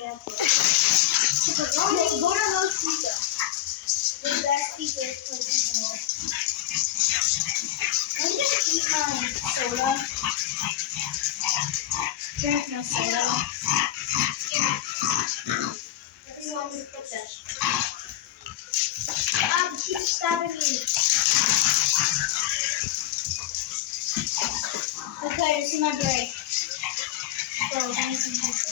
Go to Los Pizza. The best pizza is cooking in the world. I'm gonna eat my soda. Drink my soda. Where do you want me to put this? Keep stabbing me. Okay, this is my break. So, give me some pizza.